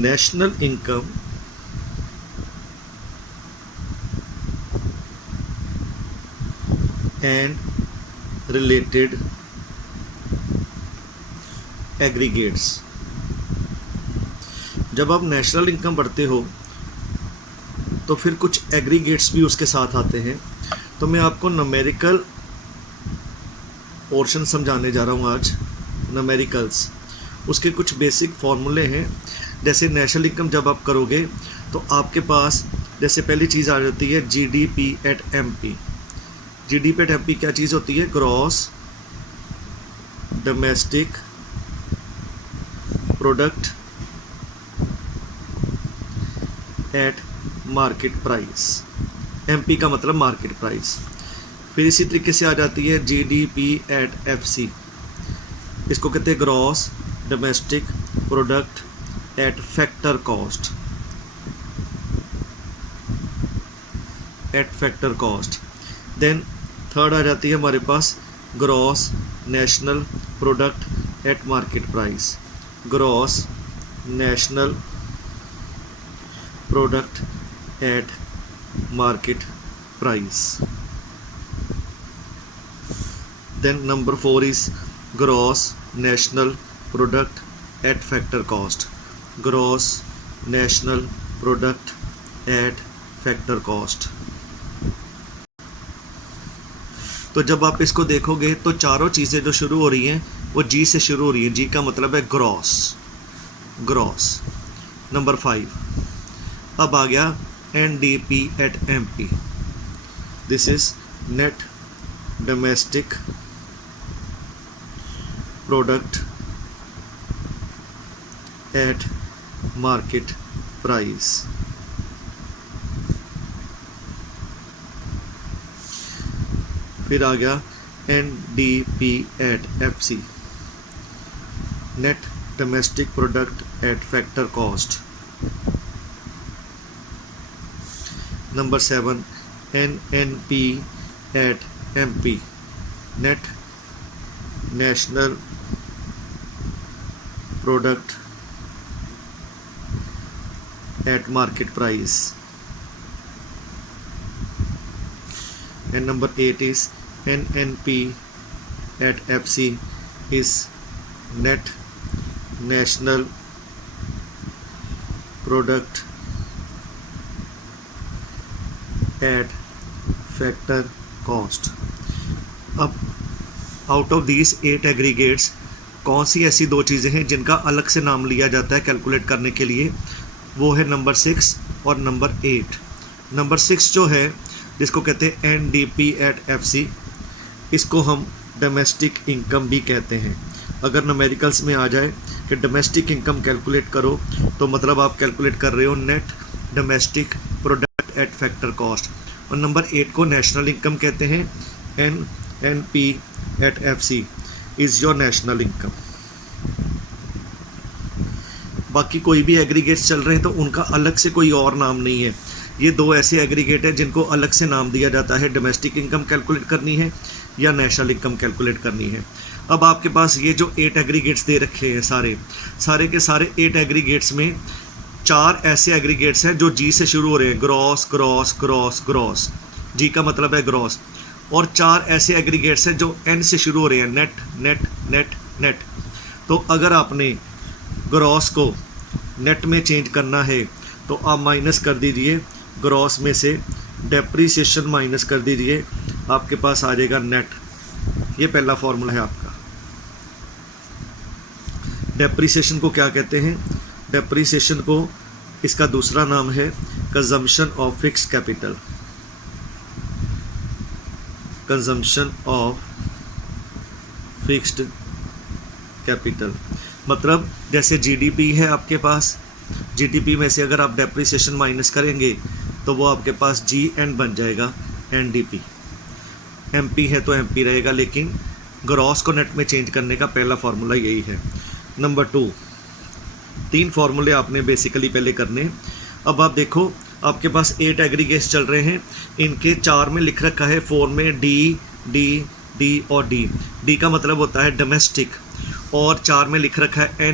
national income and related aggregates। जब आप national income पढ़ते हो तो फिर कुछ एग्रीगेट्स भी उसके साथ आते हैं। तो मैं आपको न्यूमेरिकल पोर्शन समझाने जा रहा हूँ आज, न्यूमेरिकल्स। उसके कुछ बेसिक फार्मूले हैं। जैसे नेशनल इनकम जब आप करोगे तो आपके पास जैसे पहली चीज़ आ जाती है GDP at MP. GDP at MP क्या चीज़ होती है? Gross domestic product at market price. MP का मतलब मार्केट प्राइस। फिर इसी तरीके से आ जाती है जीडीपी एट एफसी। इसको कहते हैं gross domestic product at factor cost. At factor cost. Then third आ जाती है हमारे पास gross national product at market price. Gross national product at market price. Then number 4 is gross national product at factor cost. Gross national product at factor cost. तो जब आप इसको देखोगे तो चारों चीज़ें जो शुरू हो रही हैं वो जी से शुरू हो रही हैं। जी का मतलब है ग्रॉस। ग्रॉस। नंबर 5 अब आ गया NDP at MP. This is net domestic product at market price। फिर आ गया NDP at FC, net domestic product at factor cost। Number 7 NNP at MP, net national product at market price। And number 8 is NNP at FC is net national product at factor cost। अब out of these 8 aggregates कौन सी ऐसी दो चीज़ें हैं जिनका अलग से नाम लिया जाता है कैलकुलेट करने के लिए? वो है नंबर 6 और नंबर 8। नंबर 6 जो है जिसको कहते हैं NDP at FC, इसको हम डोमेस्टिक इनकम भी कहते हैं। अगर न्यूमेरिकल्स में आ जाए कि डोमेस्टिक इनकम कैलकुलेट करो तो मतलब आप कैलकुलेट कर रहे हो net domestic product at factor cost. और नंबर 8 को नेशनल इनकम कहते हैं। NNP at FC is your national income। बाकी कोई भी एग्रीगेट्स चल रहे हैं तो उनका अलग से कोई और नाम नहीं है। ये दो ऐसे एग्रीगेट है जिनको अलग से नाम दिया जाता है। डोमेस्टिक इनकम कैलकुलेट करनी है या नेशनल इनकम कैलकुलेट करनी है। अब आपके पास ये जो 8 एग्रीगेट्स दे रखे हैं सारे के सारे 8 एग्रीगेट्स में 4 ऐसे एग्रीगेट्स हैं जो जी से शुरू हो रहे हैं। ग्रॉस ग्रॉस ग्रॉस ग्रॉस, जी का मतलब है ग्रॉस। और 4 ऐसे एग्रीगेट्स हैं जो एन से शुरू हो रहे हैं। Net net net net. तो अगर आपने ग्रॉस को नेट में चेंज करना है तो आप माइनस कर दीजिए ग्रॉस में से डेप्रीसिएशन माइनस कर दीजिए, आपके पास आ जाएगा नेट। ये पहला फॉर्मूला है आपका। डेप्रीसिएशन को क्या कहते हैं? डेप्रीसिएशन को इसका दूसरा नाम है consumption of fixed capital. Consumption of fixed capital मतलब जैसे जीडीपी है आपके पास, जीडीपी में से अगर आप डेप्रिसिएशन माइनस करेंगे तो वो आपके पास GN बन जाएगा NDP। MP है तो MP रहेगा, लेकिन ग्रॉस को नेट में चेंज करने का पहला फार्मूला यही है। नंबर 2, 3 फार्मूले आपने बेसिकली पहले करने। अब आप देखो आपके पास 8 एग्रीगेट्स चल रहे हैं, इनके 4 में लिख रखा है 4 में D और D का मतलब होता है डोमेस्टिक, और 4 में लिख रखा है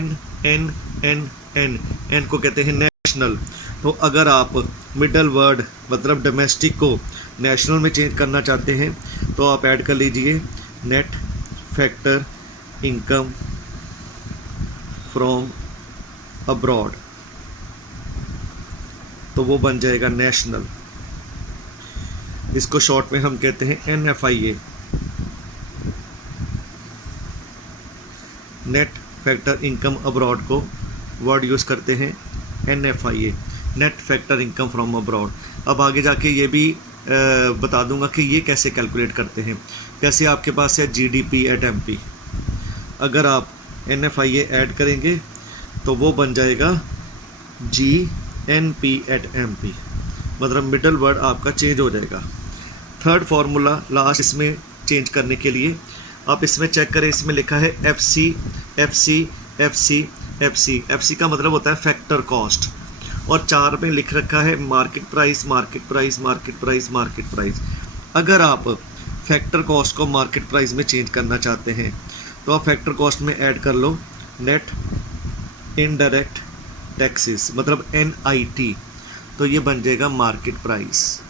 N एन, एन को कहते हैं नेशनल। तो अगर आप मिडल वर्ड मतलब डोमेस्टिक को नेशनल में चेंज करना चाहते हैं तो आप ऐड कर लीजिए net factor income from abroad, तो वो बन जाएगा नेशनल। इसको शॉर्ट में हम कहते हैं NFIA, net factor income abroad को वर्ड यूज़ करते हैं NFIA, net factor income from abroad. अब आगे जाके ये भी बता दूंगा कि ये कैसे कैलकुलेट करते हैं। जैसे आपके पास है GDP एट MP, अगर आप NFIA ऐड करेंगे तो वो बन जाएगा GNP एट MP, मतलब मिडल वर्ड आपका चेंज हो जाएगा। थर्ड फार्मूला लास्ट इसमें चेंज करने के लिए आप इसमें चेक करें, इसमें लिखा है FC FC FC FC। FC का मतलब होता है फैक्टर कॉस्ट, और 4 में लिख रखा है market price market price market price market price. अगर आप फैक्टर कॉस्ट को मार्केट प्राइस में चेंज करना चाहते हैं तो आप फैक्टर कॉस्ट में ऐड कर लो नेट इनडायरेक्ट टैक्सेस, मतलब NIT, तो ये बन जाएगा मार्केट प्राइस।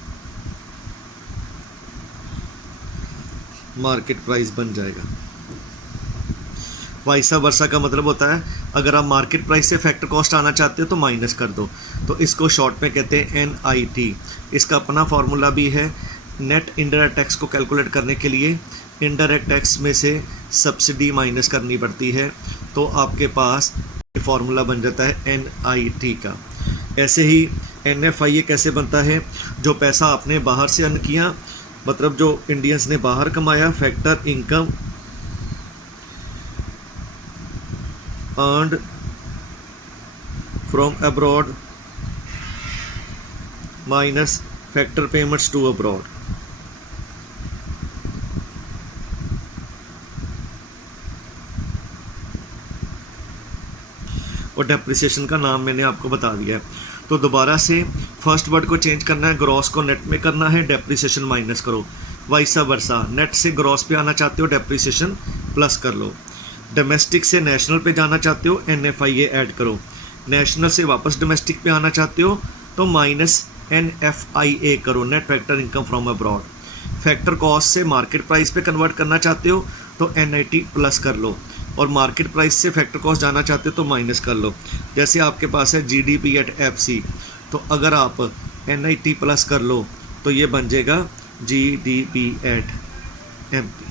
मार्केट प्राइस बन जाएगा। वाइसा वर्सा का मतलब होता है अगर आप मार्केट प्राइस से फैक्टर कॉस्ट आना चाहते हो तो माइनस कर दो, तो इसको शॉर्ट में कहते हैं NIT। इसका अपना फार्मूला भी है। नेट इनडायरेक्ट टैक्स को कैलकुलेट करने के लिए इनडायरेक्ट टैक्स में से सब्सिडी माइनस करनी पड़ती है, तो आपके पास फार्मूला बन जाता है NIT का। ऐसे ही NFIA कैसे बनता है, जो पैसा आपने बाहर से अर्न किया, मतलब जो इंडियंस ने बाहर कमाया, factor income earned from abroad minus factor payments to abroad. और डेप्रिसिएशन का नाम मैंने आपको बता दिया है। तो दोबारा से फर्स्ट वर्ड को चेंज करना है, ग्रॉस को नेट में करना है, डेप्रिसिएशन माइनस करो। वाइसा वर्सा, नेट से ग्रॉस पे आना चाहते हो डेप्रिसिएशन प्लस कर लो। डोमेस्टिक से नेशनल पे जाना चाहते हो NFIA ऐड करो। नेशनल से वापस डोमेस्टिक पे आना चाहते हो तो माइनस NFIA करो, net factor income from abroad. Factor cost से मार्केट प्राइस पे कन्वर्ट करना चाहते हो तो NIT प्लस कर लो, और मार्केट प्राइस से फैक्टर कॉस्ट जाना चाहते हो तो माइनस कर लो। जैसे आपके पास है GDP एट FC, तो अगर आप NIT प्लस कर लो तो ये बन जाएगा GDP एट MP।